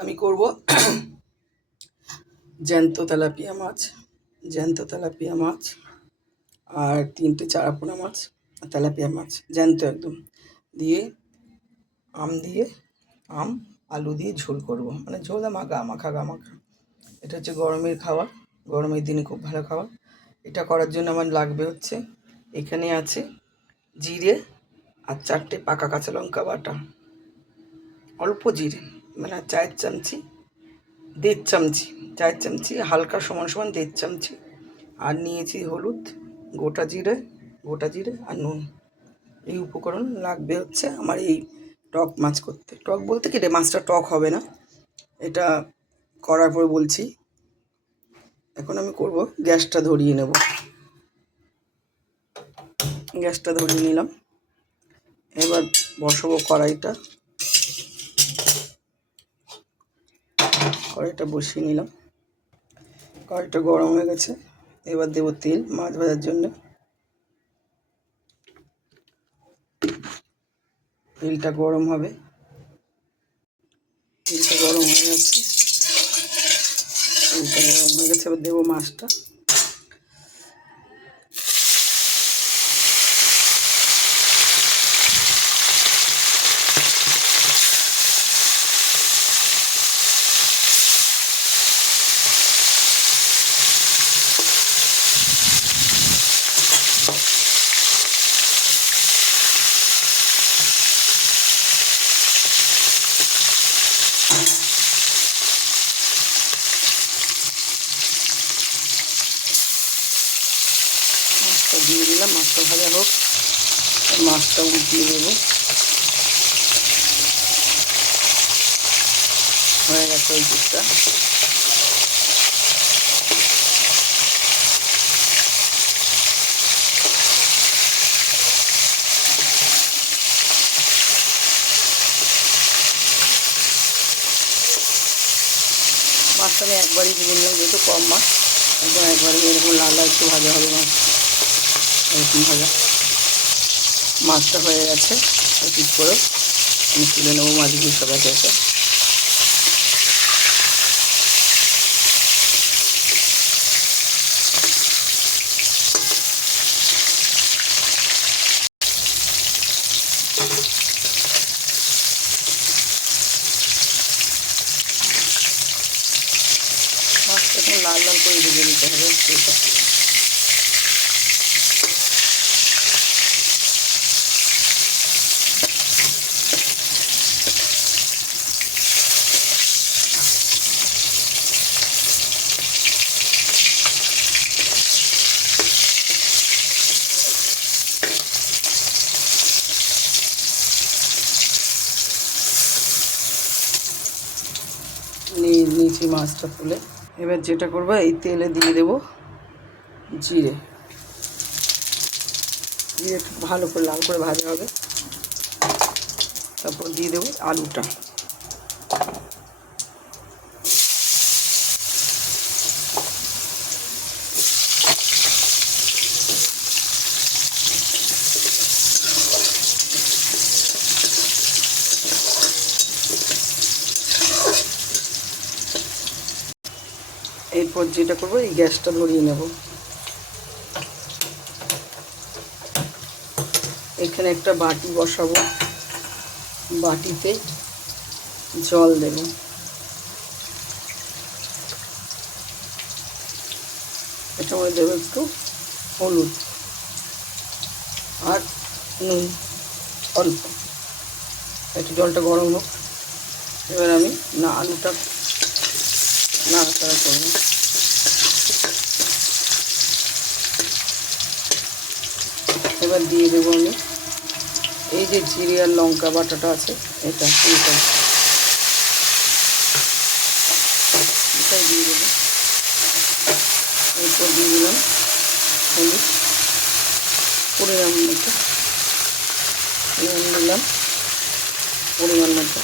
আমি করব জ্যান্ত তেলাপিয়া মাছ, আর 3টে চারাপোনা মাছ, তেলাপিয়া মাছ জ্যান্ত একদম দিয়ে আম আলু দিয়ে ঝোল করব, মানে ঝোল মাখা। এটা হচ্ছে গরমের খাবার, গরমের দিনে খুব ভালো খাবার। এটা করার জন্য আমার লাগবে হচ্ছে, এখানে আছে জিরে আর 4টে পাকা কাঁচা লঙ্কা বাটা, অল্প জিরে মানে 4 চামচি, 1.5 চামচি হালকা সমান 1.5 চামচি, আর নিয়েছি হলুদ, গোটা জিরে আর নুন। এই উপকরণ লাগবে হচ্ছে আমার এই টক মাছ করতে। টক বলতে কি রে, মাছটা টক হবে না, এটা করার পর বলছি। এখন আমি করব, গ্যাসটা ধরিয়ে নেব। গ্যাসটা ধরিয়ে নিলাম, এবার বসাবো কড়াইটা বসিয়ে নিলাম। কড়াইটা গরম হয়ে গেছে, এবার দেবো তেল মাছ ভাজার জন্য। তেলটা গরম হবে, এবার দেবো মাছটা। মাছটা দিয়ে দিলাম, মাছটা ভাজা হোক, মাছটা উল্টিয়ে দেবো। হয়ে গেছে ওই দিকটা। মাছটা আমি একবারই দিয়ে নিলাম, যেহেতু কম মাছ, একদম একবারই এরকম লাল একটু ভাজা হবে মাছ, এরকম ভাজা। মাছটা হয়ে গেছে, ঠিক করে আমি তুলে নেবো মাছগুলো সব একে একে। মাছটা এখন লাল লাল করে ভেজে নিতে হবে সেটা। নিয়েছি মাছটা তুলে, এবার যেটা করবো এই তেলে দিয়ে দেবো জিরে একটু ভালো করে লাল করে ভাজা হবে। তারপর দিয়ে দেবো আলুটা, এরপর যেটা করবো এই গ্যাসটা ধরিয়ে নেব। এখানে একটা বাটি বসাবো, বাটিতে জল দেব, এটার মধ্যে দেবো একটু হলুদ আর নুন অল্প। একটু জলটা গরম হোক, এবার আমি আলুটা নাড়াচাড়া করবো। এবার দিয়ে দেবো আমি এই যে জিরে আর লঙ্কা বাটাটা আছে, এটাই দিয়ে দেবো। এরপর দিয়ে দিলাম হলুদ পরিমাণ মতো, নুন দিলাম পরিমাণ মতো,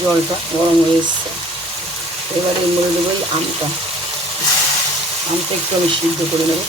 জলটা গরম হয়ে এসছে। এবারে এর মধ্যে দেবো এই আমটা, আমটা একটু আমি সিদ্ধ করে নেব।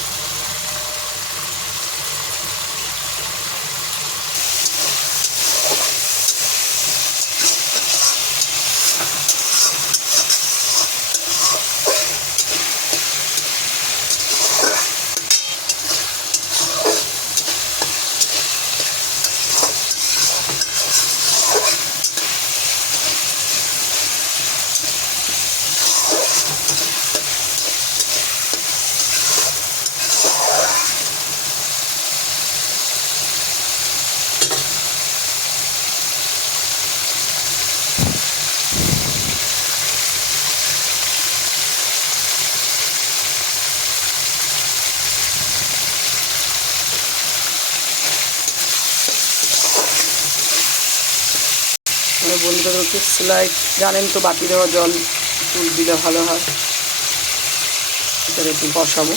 মানে বন্ধুদেরকে সেলাই জানেন তো, বাটি দেওয়া জল একটু দিলে ভালো হয়। এটা একটু বসাবো,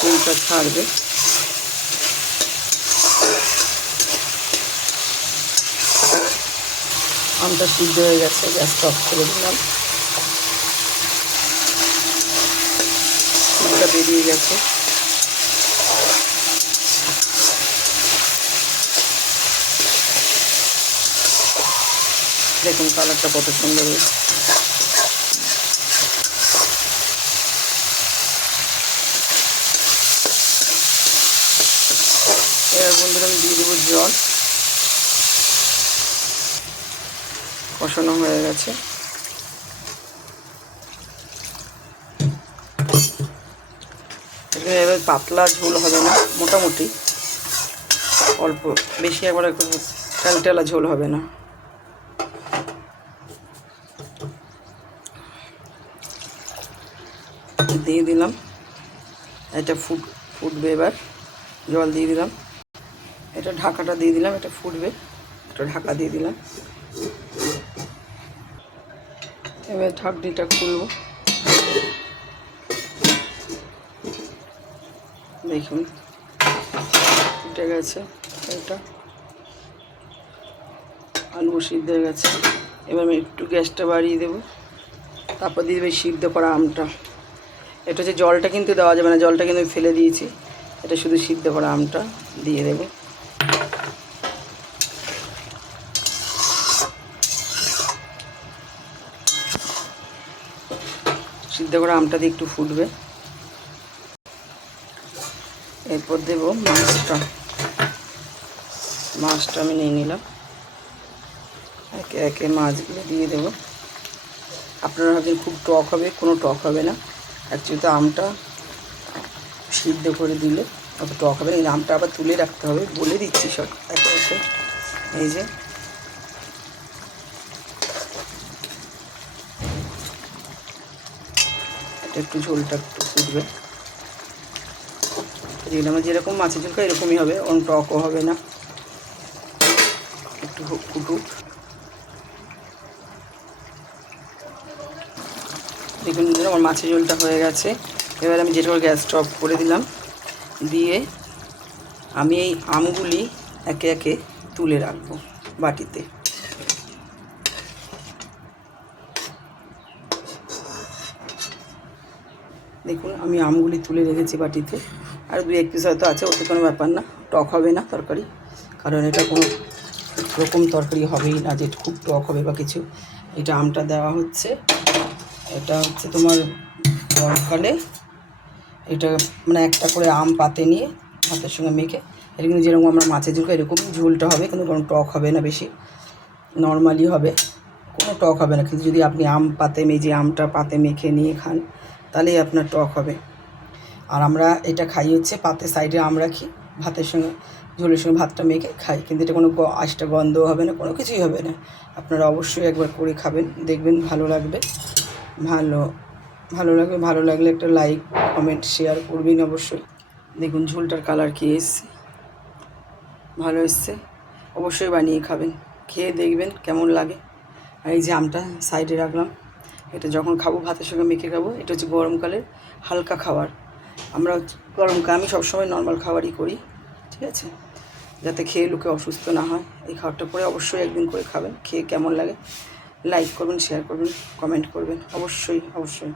তেলটা ছাড়বে। আমটা সিদ্ধ হয়ে গেছে, গ্যাসটা অফ করে দিলাম। আমটা বেরিয়ে গেছে। দেখুন কালারটা কত সুন্দর হয়েছে। এবার বন্ধুরা আমি দিয়ে দেবো জল। কষানো হয়ে গেছে। এবার পাতলা ঝোল হবে না, মোটামুটি অল্প, বেশি একবার টালটালা ঝোল হবে না। দিয়ে দিলাম, এটা ফুটবে। এবার জল দিয়ে দিলাম, এটা ঢাকাটা দিয়ে দিলাম, এটা ফুটবে, এটা ঢাকা দিয়ে দিলাম। এবার ঢাকনিটা খুলব। দেখুন ফুটে গেছে, এটা আলু সিদ্ধ হয়ে গেছে। এবার আমি একটু গ্যাসটা বাড়িয়ে দেবো, তারপর দিয়ে দেবে সিদ্ধ করা আমটা। এটা হচ্ছে জলটা কিন্তু দেওয়া যাবে না, জলটা কিন্তু আমি ফেলে দিয়েছি। এটা শুধু সিদ্ধ করা আমটা দিয়ে দেবো। সিদ্ধ করা আমটা দিয়ে একটু ফুটবে। এরপর দেবো মাছটা আমি নিয়ে নিলাম। একে একে মাছগুলো দিয়ে দেবো। আপনারা ভাবছেন খুব টক হবে, কোনো টক হবে না। অ্যাকচুয়ালি তো আমটা সিদ্ধ করে দিলে অত টক হবে না। এই আমটা আবার তুলে রাখতে হবে, বলে দিচ্ছি সব একে একে। এই যে এটা একটু ঝোলটা একটু ফুটবে। আমরা যেরকম মাছের ঝোল খাই এরকমই হবে, অন্য টকও হবে না। একটু ফুটুক। দেখুন আমার মাছের ঝোলটা হয়ে গেছে। এবার আমি যেটা গ্যাসটা অফ করে দিলাম, দিয়ে আমি এই আমগুলি একে একে তুলে রাখবো বাটিতে। দেখুন আমি আমগুলি তুলে রেখেছি বাটিতে। আর 2-1 পিস হয়তো আছে, ওতে কোনো ব্যাপার না, টক হবে না তরকারি। কারণ এটা কোনো রকম তরকারি হবেই না যে খুব টক হবে বা কিছু। এটা আমটা দেওয়া হচ্ছে, এটা হচ্ছে তোমার গরমকালে এটা মানে একটা করে আম পাতে নিয়ে ভাতের সঙ্গে মেখে, এটা কিন্তু যেরকম আমরা মাছের ঝোল এরকম ঝোলটা হবে, কিন্তু কোনো টক হবে না, বেশি নর্মালি হবে, কোনো টক হবে না। কিন্তু যদি আপনি আম পাতে মেজে আমটা পাতে মেখে নিয়ে খান তাহলেই আপনার টক হবে। আর আমরা এটা খাই হচ্ছে পাতে সাইডে আম রাখি, ভাতের সঙ্গে ঝোলের সঙ্গে ভাতটা মেখে খাই, কিন্তু এটা কোনো আঁশটা গন্ধও হবে না, কোনো কিছুই হবে না। আপনারা অবশ্যই একবার করে খাবেন, দেখবেন ভালো লাগবে। ভালো লাগলে একটা লাইক কমেন্ট শেয়ার করবেন অবশ্যই। দেখুন ঝোলটার কালার কী এসছে, ভালো এসছে। অবশ্যই বানিয়ে খাবেন, খেয়ে দেখবেন কেমন লাগে। আর এই যে আমটা সাইডে রাখলাম, এটা যখন খাবো ভাতের সঙ্গে মেখে খাবো। এটা হচ্ছে গরমকালের হালকা খাবার। আমরা গরমকালে আমি সবসময় নর্মাল খাবারই করি, ঠিক আছে, যাতে খেয়ে লোকে অসুস্থ না হয়। এই খাবারটা করে অবশ্যই একদিন করে খাবেন, খেয়ে কেমন লাগে লাইক করবেন, শেয়ার করবেন, কমেন্ট করবেন, অবশ্যই অবশ্যই।